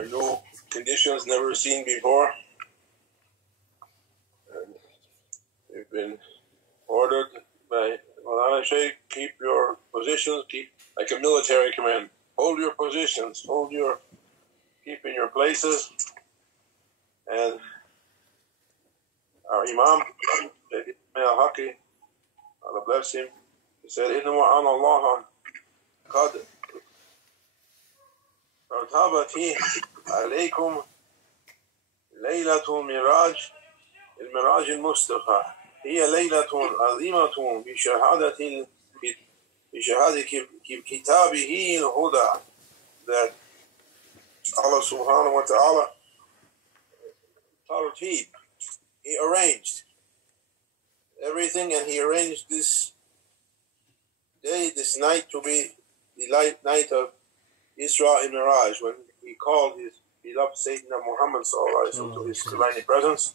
are new conditions never seen before. And we've been ordered by Maulana Shaykh, keep your positions, keep like a military command. Hold your positions, keep in your places. And our Imam, Shaykh Abdul Haqq, Allah bless him, he said, إِنَّمَا أَنَا اللَّهَ قَدْ ارتبت عليكم ليلة المراج المصطفى هي ليلة عظيمة بشهادة كتابه الهدى. That Allah subhanahu wa ta'ala tartib, He arranged everything, and He arranged this day, this night, to be the night of Isra and Miraj, when He called His beloved Sayyidina Muhammad sallallahu alaihi wasallam to His divine presence.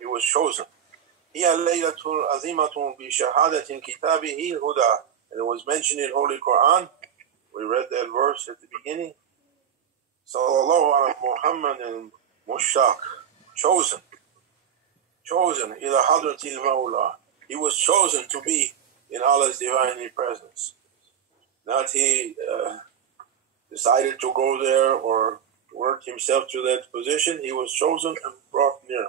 He was chosen. هي ليلة عظيمة بشهادة كتابه الهدى, and it was mentioned in Holy Quran. We read that verse at the beginning. Sallallahu ala Muhammad mushtaq, chosen ila hadratil mawla. He was chosen to be in Allah's divine presence. Not he decided to go there or work himself to that position. He was chosen and brought near.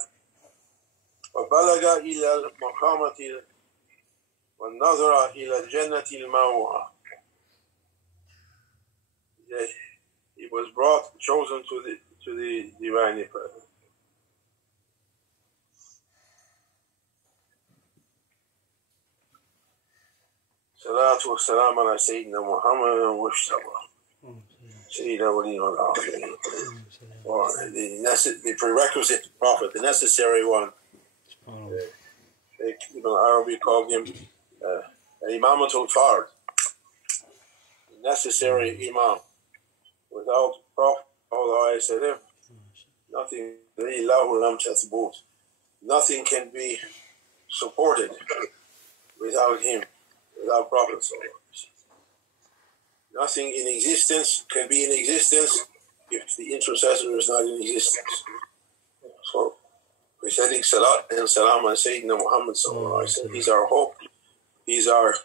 وَبَلَغَ إِلَى الْمَقَامَةِ وَالنَّظَرَ إِلَى الْجَنَّةِ الْمَوْعَى. He was chosen to the divine presence. Salatu wa salam ala Sayyidina Muhammad wa Mustafa. Sayyidina Wali wal Akhirin. Or the prerequisite prophet, the necessary one. Ibn Arabi called him Imamatul Fard, the necessary Imam. Without Prophet, nothing can be supported without him, without Prophet. Nothing in existence can be in existence if the intercessor is not in existence. So we're sending salat and salam on Sayyidina Muhammad sallallahu alaihi wasallam. He's our hope. He's our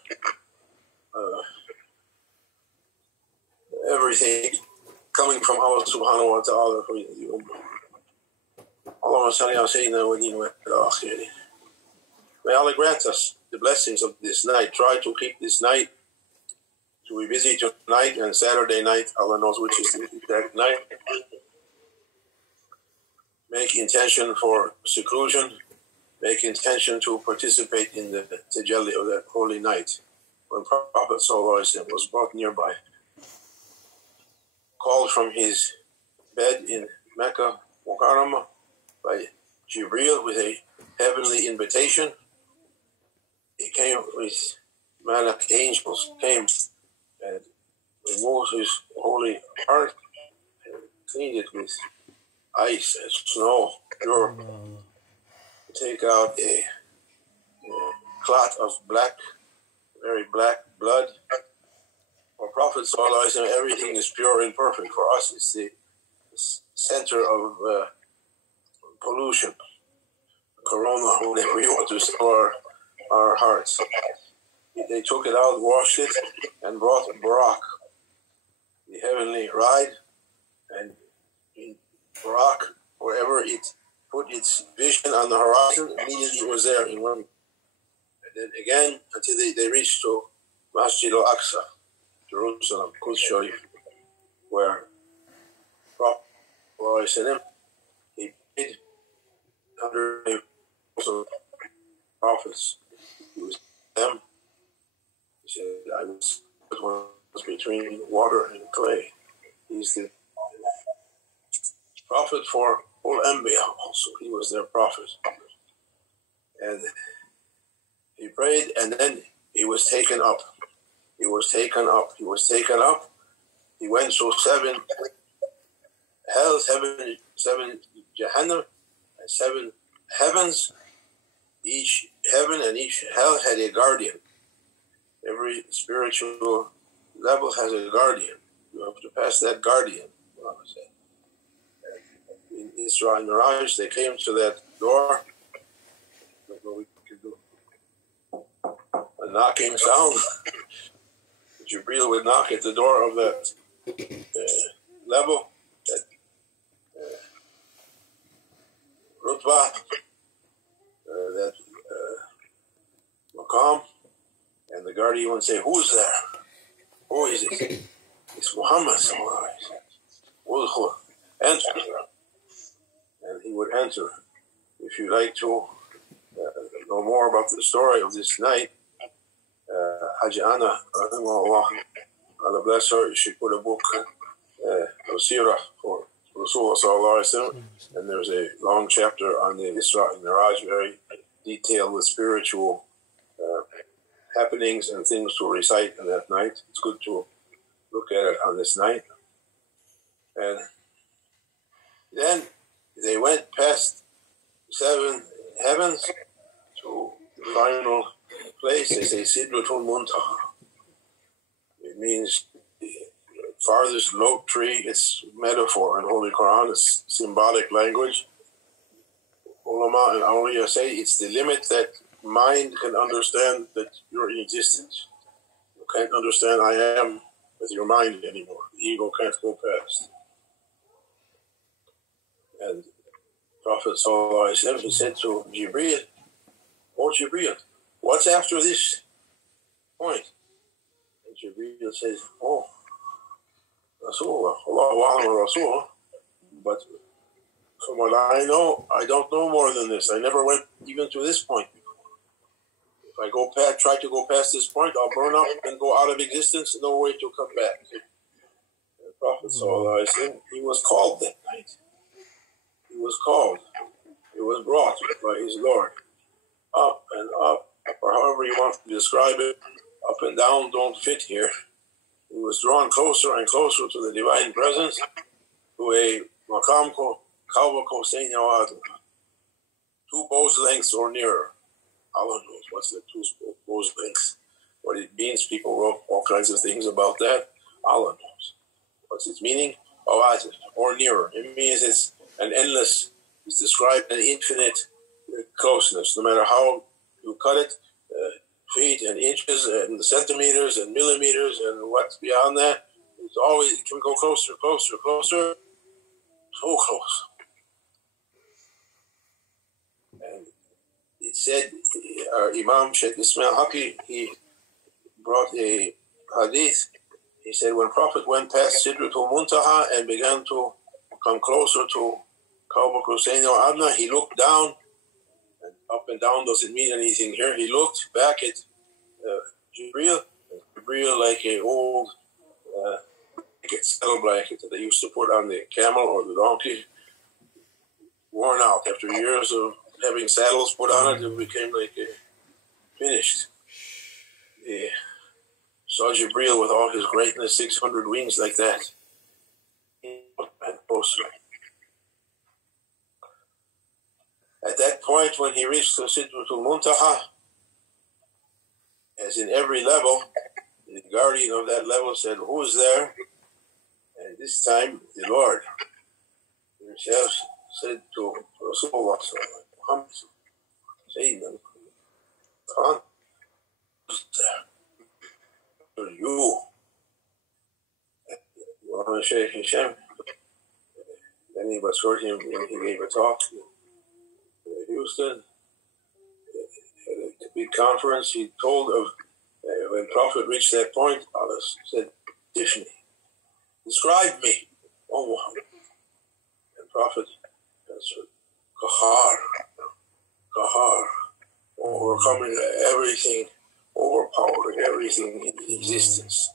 everything coming from Allah subhanahu wa ta'ala for the ummah. Allahumma salli ala Sayyidina wa akhirin. May Allah grant us the blessings of this night. Try to keep this night, to be busy tonight and Saturday night. Allah knows which is the exact night. Make intention for seclusion. Make intention to participate in the tajalli of that holy night when Prophet sallallahu alaihi wasallam was brought nearby, called from his bed in Mecca, Mukarramah, by Jibreel with a heavenly invitation. He came with Malak angels, came and removed his holy heart and cleaned it with ice and snow, pure. Take out a clot of very black blood. For Prophet sallallahu alaihi wasallam, everything is pure and perfect. For us, it's the center of pollution. Corona, whenever we want to store our hearts. They took it out, washed it, and brought a Barak, the heavenly ride, and in Barak, wherever it put its vision on the horizon, immediately it was there in one. And then again, until they reached to Masjid al-Aqsa, Jerusalem, Quds Sharif, where Prophet he prayed under the prophets. He was them. He said, I was between water and clay. He's the prophet for all Anbiya also. He was their prophet. And he prayed, and then he was taken up. He was taken up. He was taken up. He went through 7 hells, 7 Jahannam, and 7 heavens, each heaven and each hell had a guardian. Every spiritual level has a guardian. You have to pass that guardian. In Isra and Miraj, they came to that door. I don't know what we could do. A knocking sound. Jibreel would knock at the door of that level, that Khutba, that maqam, and the guardian would say, "Who's there? Who is it? It's Muhammad sallallahu alaihi wasallam. Enter." And he would enter. If you'd like to know more about the story of this night, Haji Anna, Allah bless her, she put a book of Sirah for Rasulullah sallallahu alaihi wasallam, and there's a long chapter on the Isra and Miraj, very detailed with spiritual happenings and things to recite on that night. It's good to look at it on this night. And then they went past 7 heavens to the final place. They say Sidratul Muntaha. It means the farthest lobe tree. It's metaphor in Holy Quran. It's symbolic language. Ulama and Awliya say it's the limit that mind can understand that you're in existence. You can't understand I am with your mind anymore. The ego can't go past. And Prophet sallallahu alaihi wasallam, he said to Jibreel, "Oh Jibreel, what's after this point?" And Jibreel says, "Oh, Rasulullah, Allahu A'lam Rasulullah, but from what I know, I don't know more than this. I never went even to this point before. If I go past, try to go past this point, I'll burn up and go out of existence, no way to come back." And the Prophet sallallahu alaihi wasallam, he was called that night. He was called. It was brought by his Lord. Up and up, or however you want to describe it, up and down don't fit here. He was drawn closer and closer to the divine presence, to a maqam Kaaba Kosain Yawadun. 2 bows lengths or nearer. Allah knows what's the 2 bows lengths. What it means, people wrote all kinds of things about that. Allah knows. What's its meaning? Awazif, or nearer. It means it's an endless, it's described an infinite closeness, no matter how you cut it, feet and inches and centimeters and millimeters and what's beyond that, it's always, it can go closer, closer, closer, so close. And it said, our Imam Shaykh Abdul Haqq, he brought a hadith. He said, when Prophet went past Sidratul Muntaha and began to come closer to Kaaba Kosain or Adna, he looked down, and up and down doesn't mean anything here. He looked back at Jibreel, like a old saddle blanket that they used to put on the camel or the donkey, worn out after years of having saddles put on it. It became like finished. Yeah. Saw Jibreel with all his greatness, 600 wings like that. And closer. At that point, when he reached the Sidratul Muntaha, as in every level, the guardian of that level said, "Who is there?" And this time, the Lord himself said to Rasulullah, Muhammad, Sayyidina, who's there? You. Muhammad Shaykh Hisham, then he was heard him when he gave a talk in Houston, at a big conference. He told of when Prophet reached that point, Allah said, "Define, describe me, O Muhammad." And Prophet answered, Kahar, Kahar, overcoming everything, overpowering everything in existence.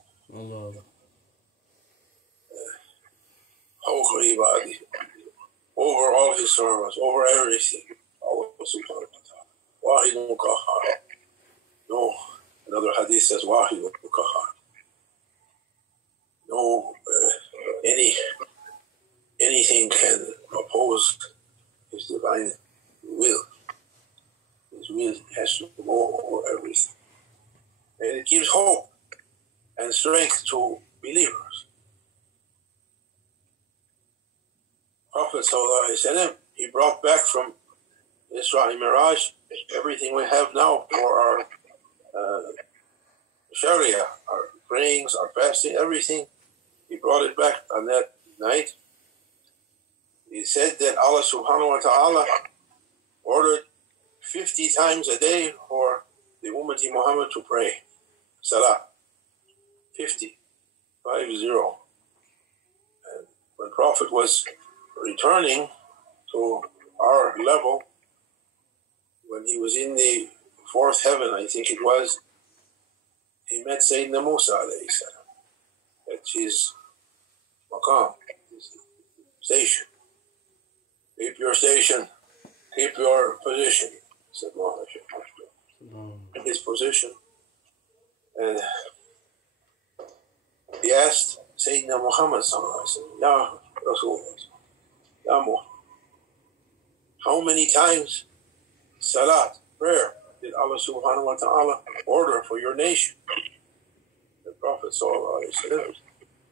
Over all his servants, over everything. Allah subhanahu wa ta'ala. Wahidun Kahar. No, another hadith says Wahidun Kahar. No, anything can oppose his divine will, his His will has to go over everything. And it gives hope and strength to believers. Prophet ﷺ, he brought back from Isra and Miraj everything we have now for our Sharia, our prayings, our fasting, everything. He brought it back on that night. He said that Allah subhanahu wa ta'ala ordered 50 times a day for the Ummati Muhammad to pray. Salah. 50. 50. And when Prophet was returning to our level, when he was in the fourth heaven, I think it was, he met Sayyidina Musa alayhi salam at his maqam, his station. Keep your station, keep your position, said Muhammad. His position. And he asked Sayyidina Muhammad sallallahu alayhi wa sallam, Ya Rasulullah, Ya Muhammad, how many times salat, prayer, did Allah subhanahu wa ta'ala order for your nation? The Prophet sallallahu alayhi wa sallam,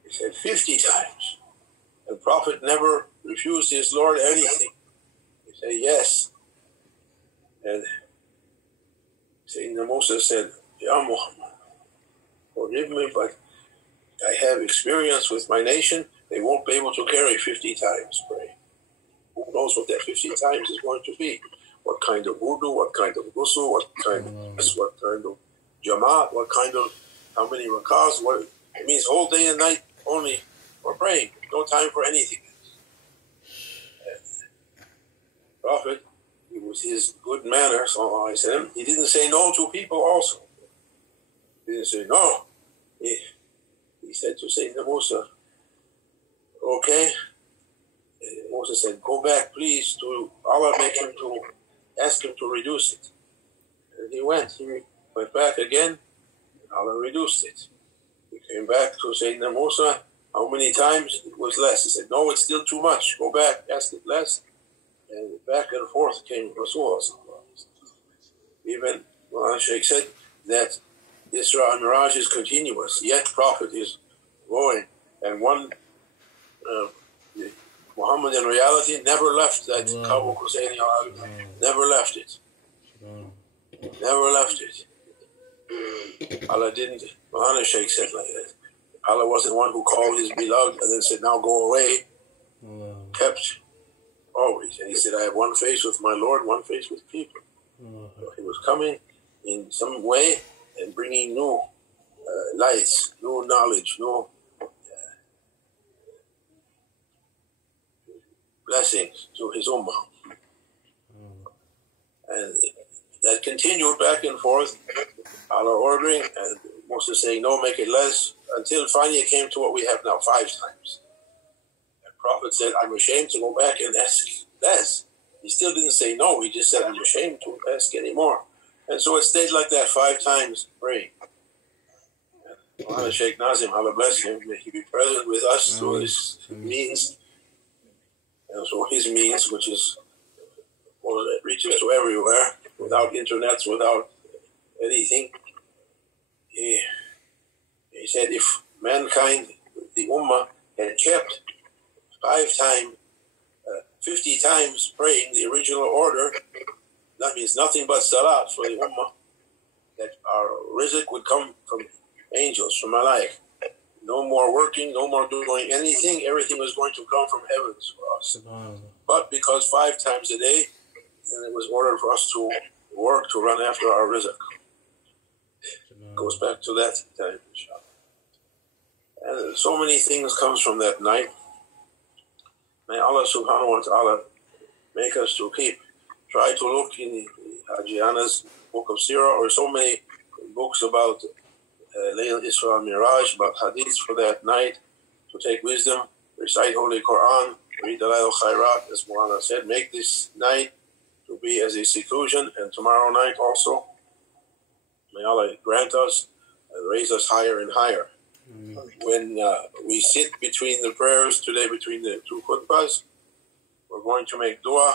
he said 50 times. The Prophet never refused his Lord anything. He said yes. And Sayyidina Musa said, Ya Muhammad, forgive me, but I have experience with my nation. They won't be able to carry 50 times prayer. Who knows what that 50 times is going to be? What kind of wudu, what kind of ghusl, what kind of jamaat, what kind of, how many rakahs, what it means whole day and night only for praying, no time for anything. And Prophet, it was his good manner, sallallahu alaihi wasallam, he didn't say no to people also. He didn't say no. He said to Sayyidina Musa, okay. And Moses said, go back please to Allah, ask him to reduce it. And he went back again, and Allah reduced it. He came back to Sayyidina Musa, how many times? It was less. He said, no, it's still too much. Go back, ask it less. And back and forth came Rasulullah. Even Shaykh said that Isra and Miraj is continuous, yet Prophet is going. And one, Muhammad in reality never left that Kaaba Hussein, never left it. Never left it. Allah didn't, Muhammad Shaykh said like that. Allah wasn't one who called his beloved and then said, now go away. Kept always. And he said, I have one face with my Lord, one face with people. So he was coming in some way and bringing new lights, new knowledge, new blessings to his ummah. And that continued back and forth, Allah ordering, and Moses saying, no, make it less, until finally it came to what we have now, 5 times. And Prophet said, I'm ashamed to go back and ask less. He still didn't say no, he just said, I'm ashamed to ask anymore. And so it stayed like that, 5 times praying. And Shaykh Nazim, Allah bless him, may he be present with us through his means. And so his means, which is, well, it reaches to everywhere, without internet, without anything. He said if mankind, the ummah, had kept 50 times praying the original order, that means nothing but salat for the ummah, that our rizq would come from angels, from malaik. No more working, no more doing anything. Everything was going to come from heavens for us. But because 5 times a day, then it was ordered for us to work to run after our rizq. Goes back to that time, inshallah. And so many things comes from that night. May Allah subhanahu wa ta'ala make us to try to look in Hajiana's book of Sirah, or so many books about Layl Isra Miraj, about hadiths for that night, to take wisdom, recite Holy Quran, read Dalail Khairat, as Muhammad said, make this night to be as a seclusion, and tomorrow night also. May Allah grant us and raise us higher and higher. When we sit between the prayers today, between the 2 khutbahs, we're going to make dua.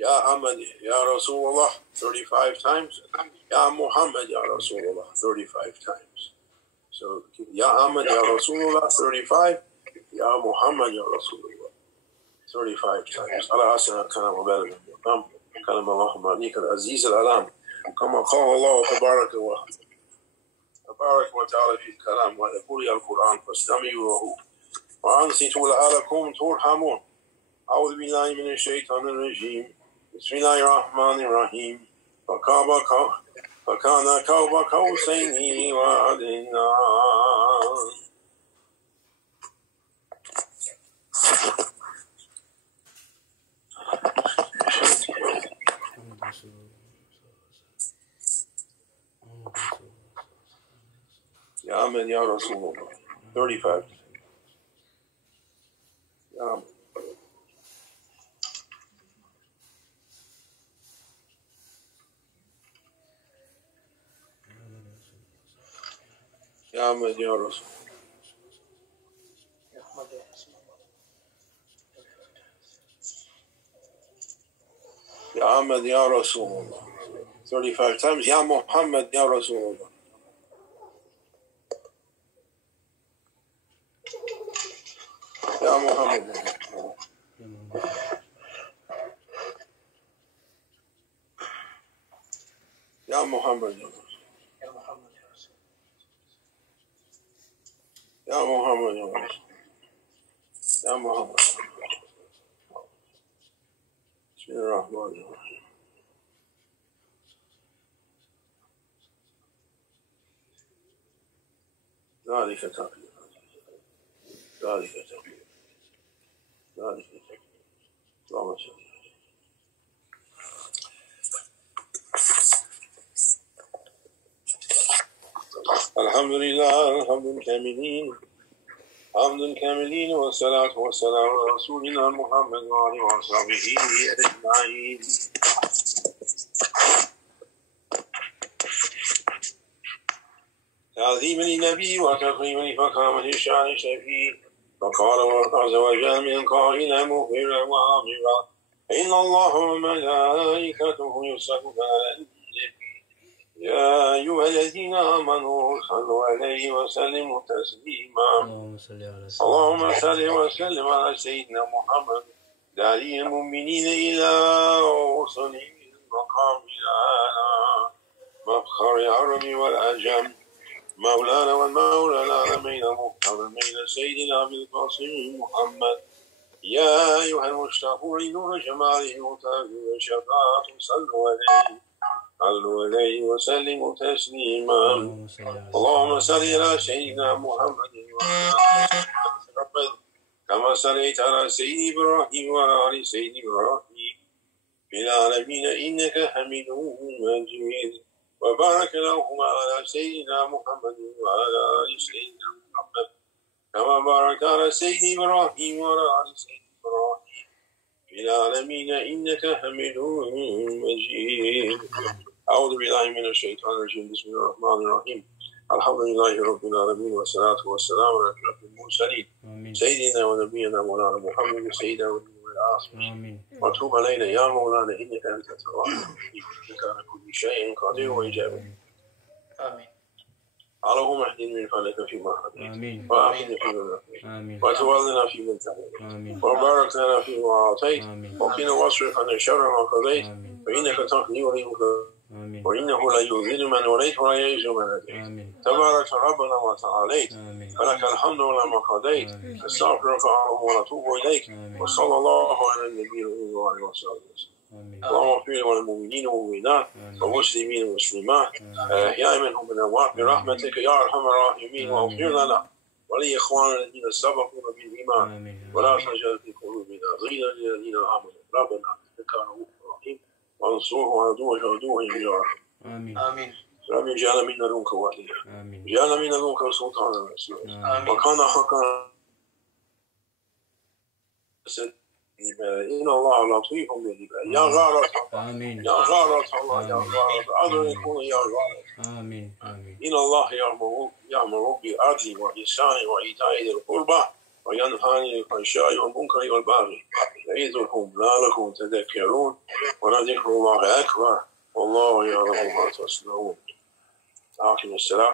Ya Ahmad, Ya Rasulullah 35 times. Ya Muhammad, Ya Rasulullah 35 times. So Ya Ahmad, Ya Rasulullah 35. Ya Muhammad, Ya Rasulullah 35 times. على أسنا كلام وبالغ المقام كلام اللهم عليك العزيز العلام كما قال الله تبارك وتعالى في الكلام ويقول يا القرآن فاستمعوا له وأنصتوا لعلكم ترحمون. أعوذ بالله من الشيطان الرجيم. بسم الله الرحمن الرحيم. فكان قاب قوسين وأدنى. Ya Ahmed, Ya Rasulullah 35. Ya Ahmed. Ya Ahmed, Ya Rasul. Ya Ahmed, Ya Rasulullah 35 times. Ya Muhammad, Ya Rasulullah. Ya Muhammad. Ya Muhammad. Ya Muhammad. Ya Muhammad. Bismillahirrahmanirrahim. ذلك تقدير. ذلك تقدير. ذلك تقدير. اللهم صل. الحمد لله الحمد الكاملين حمد الكاملين والصلاة والسلام على رسولنا محمد وآله وصحبه أجمعين. تعظيما للنبي وتقريبا لفخامة الشان الشفيع. فقال عز وجل من قائلا مخبرا وعامرا إن الله وملائكته يصلون على النبي يا أيها الذين آمنوا صلوا عليه وسلموا تسليما. اللهم صل وسلم على سيدنا محمد داعي المؤمنين إلى وصول المقام الأعلى مفخر العرب والعجم مولانا والمولى العالمين المحترمين سيدنا أبي القاسم محمد يا أيها المشتاقون لنور جماله وتاجه وشفاعة صلوا عليه وسلموا تسليما. اللهم صل على سيدنا محمد وعلى آله كما صليت على سيدنا إبراهيم وعلى آل سيدنا إبراهيم في العالمين إنك حميد مجيد. وبارك اللهم على سيدنا محمد وعلى آل سيدنا محمد كما باركت على سيدنا إبراهيم وعلى آل سيدنا إبراهيم في العالمين إنك حميد مجيد. أعوذ بالله من الشيطان الرجيم. بسم الله الرحمن الرحيم. الحمد لله رب العالمين والصلاة والسلام على أشرف المرسلين سيدنا ونبينا مولانا محمد سيدنا ونبينا العاصمين. وتوب علينا يا مولانا إنك أنت التواب الرحيم إنك على كل شيء قدير وإجابة. آمين. اللهم اهدنا من فضلك فيما هديت وآمنا فيما عافيت وتولنا فيمن توليت وبارك لنا فيما أعطيت وقنا واصرف عنا شر ما قضيت فإنك تقضي وإنه لا يذل من وليت ولا يعز من هديت تبارك ربنا وتعاليت فلك الحمد لما قضيت استغفرك ونتوب إليك وصلى الله على النبي وعلى وصحبه وسلم. اللهم اغفر للمؤمنين والمؤمنات والمسلمين والمسلمات أحياء منهم بالأموات برحمتك يا أرحم الراحمين. واغفر لنا ولإخواننا الذين سبقونا بالإيمان ولا تجعل في قلوبنا غير للذين آمنوا ربنا إنك رؤوف رحيم وانصرهم على عدوهم يا رب. آمين. رب اجعل من لدنك وليا اجعل من لدنك سلطانا نصيرا وكان حقا إن الله لطيف بالعباد. يا غارة آمين. يا غارة الله يا غارة أدركوا يا غارة آمين. إن الله يأمر بالعدل والإحسان وإيتاء ذي القربى وينهى عن الفحشاء والمنكر والبغي يعظكم لعلكم تذكرون ولذكر الله أكبر والله يعلم ما تصنعون. أقم الصلاة.